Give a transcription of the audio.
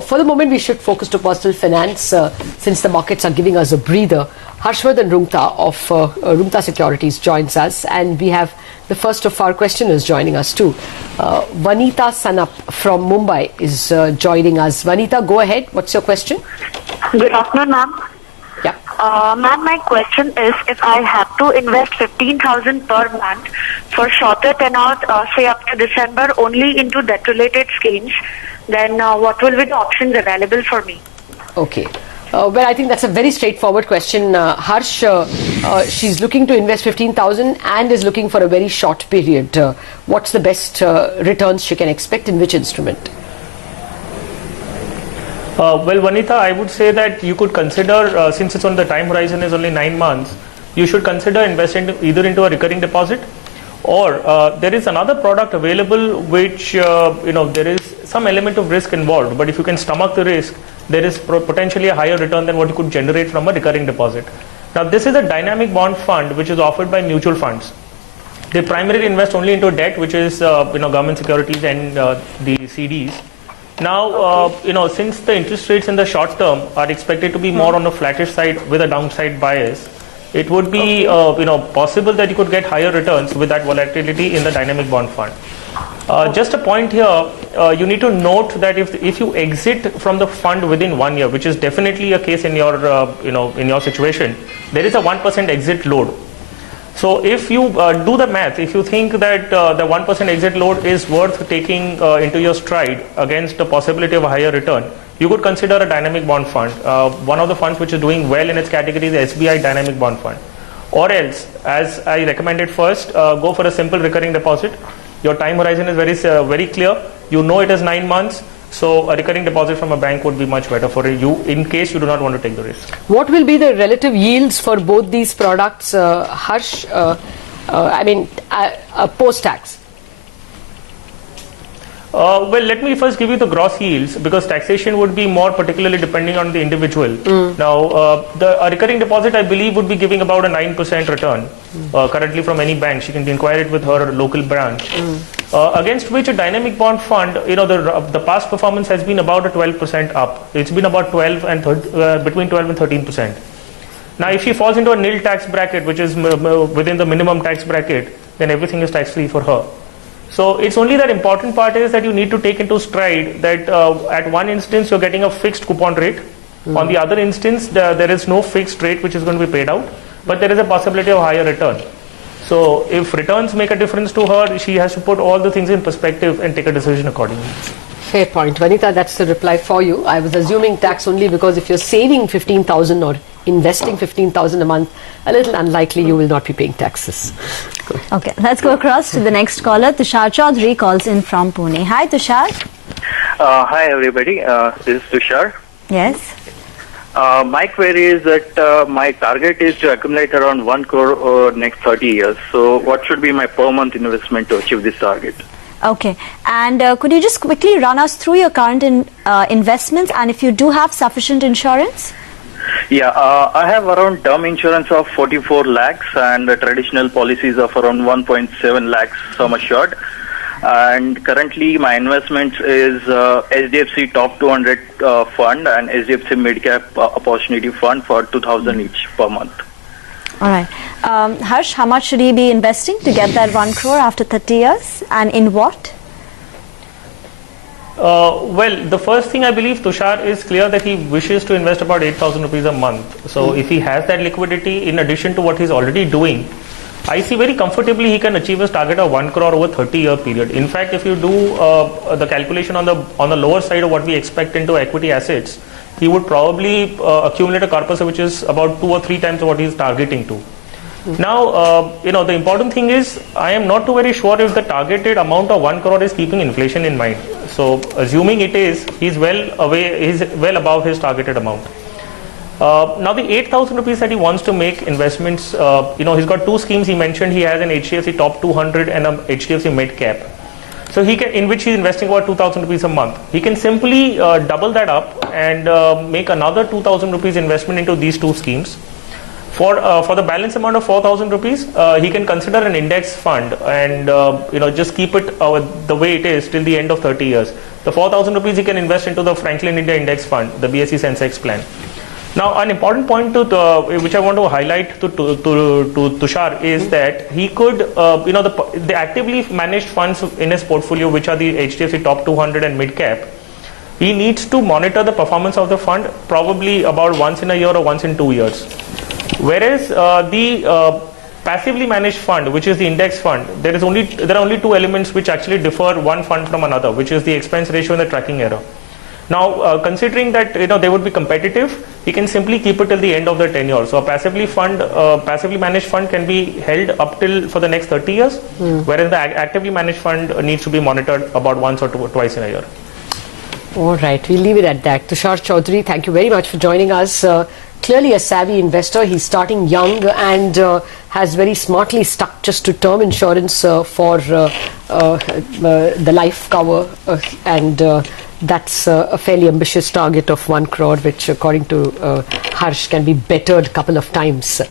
For the moment, we should focus to personal finance since the markets are giving us a breather. Harshvardhan Roongta of Roongta Securities joins us, and we have the first of our questioners joining us too. Vanita Sanap from Mumbai is joining us. Vanita, go ahead. What's your question? Good afternoon, ma'am. Yeah. Ma'am, my question is, if I have to invest 15,000 per month for shorter tenure, say up to December, only into debt-related schemes, then what will be the options available for me? Okay. Well, I think that's a very straightforward question. Harsh, she's looking to invest 15,000 and is looking for a very short period. What's the best returns she can expect in which instrument? Well, Vanita, I would say that you could consider, since it's on the time horizon is only 9 months, you should consider investing either into a recurring deposit, or there is another product available which, there is some element of risk involved, but if you can stomach the risk, there is potentially a higher return than what you could generate from a recurring deposit. Now, this is a dynamic bond fund which is offered by mutual funds. They primarily invest only into debt, which is government securities and the CDs. Now, since the interest rates in the short term are expected to be more on the flattish side with a downside bias, it would be possible that you could get higher returns with that volatility in the dynamic bond fund. Just a point here, you need to note that if you exit from the fund within 1 year, which is definitely a case in your in your situation, there is a 1% exit load. So if you do the math, if you think that the 1% exit load is worth taking into your stride against the possibility of a higher return, you could consider a dynamic bond fund. One of the funds which is doing well in its category is SBI Dynamic Bond Fund. Or else, as I recommended first, go for a simple recurring deposit. Your time horizon is very clear. You know it is 9 months. So a recurring deposit from a bank would be much better for you in case you do not want to take the risk. What will be the relative yields for both these products, Harsh? Post-tax? Well, let me first give you the gross yields, because taxation would be more particularly depending on the individual. Now, a recurring deposit, I believe, would be giving about a 9% return currently from any bank. She can inquire it with her local branch. Against which a dynamic bond fund, the past performance has been about a 12% up. It's been about between 12 and 13%. Now, if she falls into a nil tax bracket, which is within the minimum tax bracket, then everything is tax-free for her. So it's only that important part is that you need to take into stride that at one instance you're getting a fixed coupon rate. On the other instance, there is no fixed rate which is going to be paid out, but there is a possibility of higher return. So if returns make a difference to her, she has to put all the things in perspective and take a decision accordingly. Fair point. Vanita, that's the reply for you. I was assuming tax only because if you're saving 15,000 or investing 15,000 a month, a little unlikely you will not be paying taxes. Okay, let's go across to the next caller. Tushar Chaudhary calls in from Pune. Hi, Tushar. Hi, everybody. This is Tushar. Yes. My query is that my target is to accumulate around 1 crore over next 30 years. So what should be my per month investment to achieve this target? Okay, and could you just quickly run us through your current investments, and if you do have sufficient insurance? Yeah, I have around term insurance of 44 lakhs and traditional policies of around 1.7 lakhs sum assured. And currently my investment is HDFC Top 200 Fund and HDFC Mid Cap Opportunity Fund for 2,000 each per month. All right. Harsh, how much should he be investing to get that 1 crore after 30 years, and in what? Well, the first thing I believe, Tushar, is clear that he wishes to invest about 8,000 rupees a month. So if he has that liquidity in addition to what he's already doing, I see very comfortably he can achieve his target of 1 crore over 30-year period. In fact, if you do the calculation on the lower side of what we expect into equity assets, he would probably accumulate a corpus which is about 2 or 3 times what he's targeting to. Now, the important thing is, I am not too very sure if the targeted amount of 1 crore is keeping inflation in mind. So, assuming it is, he's well above his targeted amount. Now, the 8,000 rupees that he wants to make investments, he's got 2 schemes. He mentioned he has an HDFC Top 200 and a HDFC Mid Cap. So he can, in which he's investing about 2,000 rupees a month. He can simply double that up and make another 2,000 rupees investment into these 2 schemes. For the balance amount of 4,000 rupees, he can consider an index fund and just keep it the way it is till the end of 30 years. The 4,000 rupees he can invest into the Franklin India Index Fund, the BSE Sensex plan. Now, an important point which I want to highlight to Tushar is that he could, the actively managed funds in his portfolio, which are the HDFC Top 200 and Mid Cap, he needs to monitor the performance of the fund probably about once in a year or once in 2 years. Whereas the passively managed fund, which is the index fund, there are only two elements which actually differ one fund from another, which is the expense ratio and the tracking error. Now, considering that they would be competitive, he can simply keep it till the end of the tenure. So, a passively managed fund can be held up till for the next 30 years, whereas the actively managed fund needs to be monitored about once or twice in a year. All right, we'll leave it at that. Tushar Chaudhary, thank you very much for joining us. Clearly a savvy investor. He's starting young and has very smartly stuck just to term insurance for the life cover, and that's a fairly ambitious target of 1 crore, which according to Harsh can be bettered a couple of times.